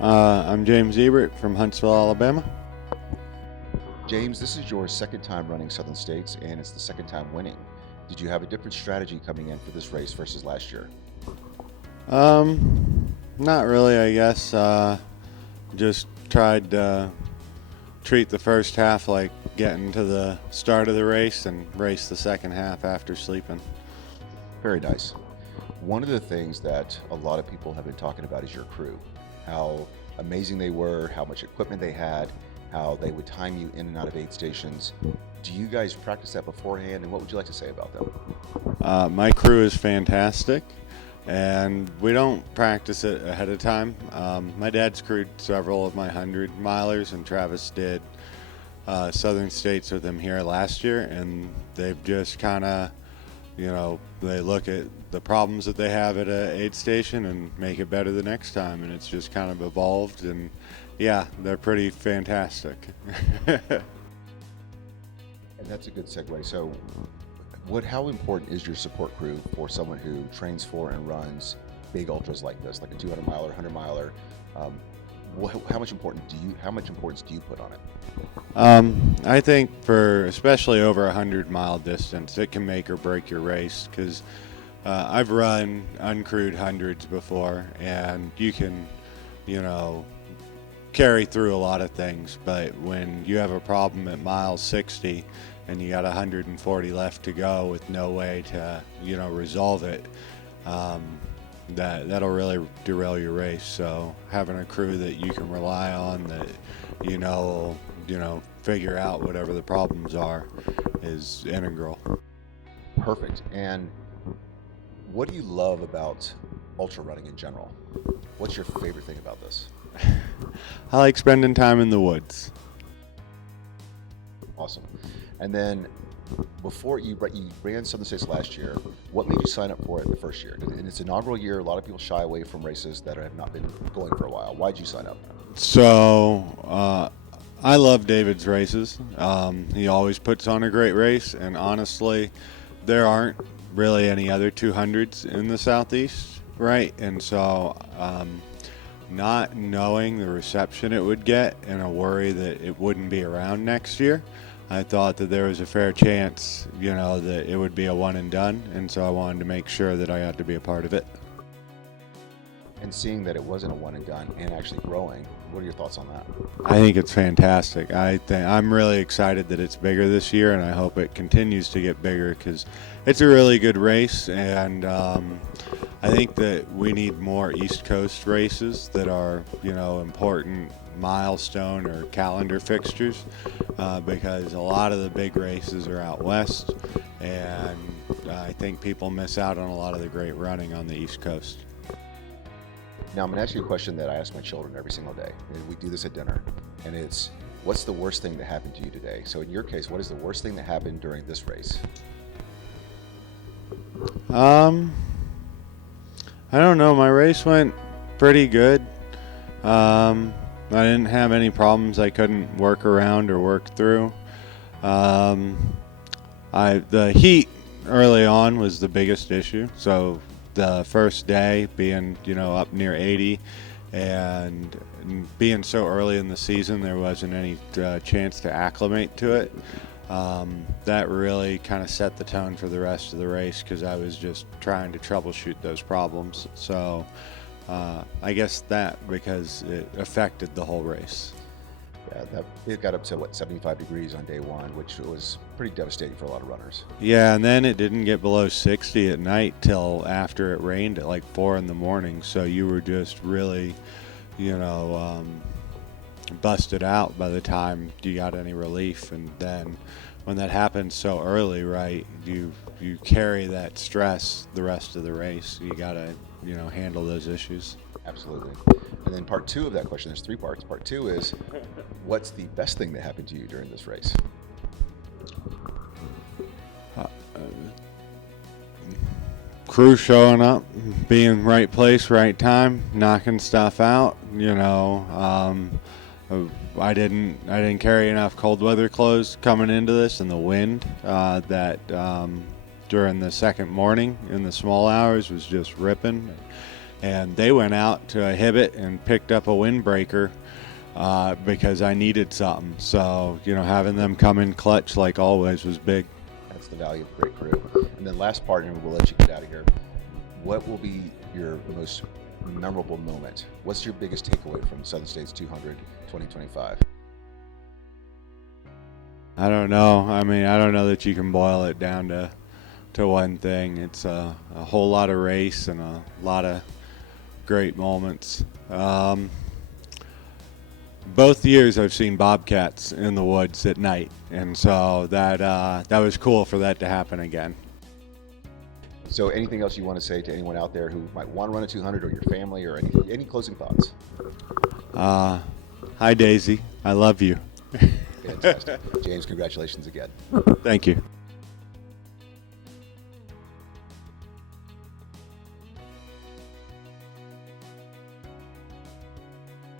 I'm James Ebert from Huntsville, Alabama. James, this is your second time running Southern States, and it's the second time winning. Did you have a different strategy coming in for this race versus last year? Not really, I guess. Just tried to treat the first half like getting to the start of the race and race the second half after sleeping. Very nice. One of the things that a lot of people have been talking about is your crew, how amazing they were, how much equipment they had, how they would time you in and out of aid stations. Do you guys practice that beforehand, and what would you like to say about them? My crew is fantastic, and we don't practice it ahead of time. My dad's crewed several of my 100-milers, and Travis did Southern States with him here last year, and they've just kind of, they look at the problems that they have at an aid station and make it better the next time, and it's just kind of evolved, and yeah, they're pretty fantastic. And that's a good segue. So how important is your support crew for someone who trains for and runs big ultras like this, like a 200-miler, 100-miler? How much importance do you put on it? I think for especially over 100-mile distance, it can make or break your race, because I've run uncrewed hundreds before, and you can, carry through a lot of things, but when you have a problem at mile 60 and you got 140 left to go with no way to, resolve it, that'll really derail your race. So having a crew that you can rely on, that will, figure out whatever the problems are, is integral. Perfect. And what do you love about ultra running in general? What's your favorite thing about this? I like spending time in the woods. Awesome. And then before you ran Southern States last year, what made you sign up for it the first year? In its inaugural year, a lot of people shy away from races that have not been going for a while. Why'd you sign up? So I love David's races. He always puts on a great race, and honestly, there aren't really any other 200s in the Southeast, right? And so not knowing the reception it would get and a worry that it wouldn't be around next year, I thought that there was a fair chance, that it would be a one and done, and so I wanted to make sure that I got to be a part of it. And seeing that it wasn't a one and done and actually growing, what are your thoughts on that? I think it's fantastic. I'm really excited that it's bigger this year, and I hope it continues to get bigger, because it's a really good race, and I think that we need more East Coast races that are, important milestone or calendar fixtures, because a lot of the big races are out west, and I think people miss out on a lot of the great running on the East Coast. Now, I'm going to ask you a question that I ask my children every single day, and we do this at dinner, and it's, what's the worst thing that happened to you today? So in your case, what is the worst thing that happened during this race? I don't know. My race went pretty good. I didn't have any problems I couldn't work around or work through. The heat early on was the biggest issue. So the first day being, up near 80 and being so early in the season, there wasn't any chance to acclimate to it. That really kind of set the tone for the rest of the race, because I was just trying to troubleshoot those problems. So I guess because it affected the whole race. Yeah, it got up to 75 degrees on day one, which was pretty devastating for a lot of runners. Yeah, and then it didn't get below 60 at night till after it rained at like 4 in the morning. So you were just really, busted out by the time you got any relief. And then when that happens so early, right, you carry that stress the rest of the race. You gotta, handle those issues. Absolutely. And then part two of that question, there's three parts. Part two is, what's the best thing that happened to you during this race? Crew showing up, being right place, right time, knocking stuff out. I didn't carry enough cold weather clothes coming into this, and the wind that during the second morning in the small hours was just ripping. and they went out to a Hibbett and picked up a windbreaker because I needed something. So, having them come in clutch like always was big. That's the value of a great crew. And then last part, and we'll let you get out of here. What will be your most memorable moment? What's your biggest takeaway from Southern States 200 2025? I don't know. I mean, I don't know that you can boil it down to one thing. It's a whole lot of race and a lot of great moments. Both years I've seen bobcats in the woods at night, and so that was cool for that to happen again. So anything else you want to say to anyone out there who might want to run a 200, or your family, or any closing thoughts? Hi, Daisy. I love you. Fantastic. James, congratulations again. Thank you.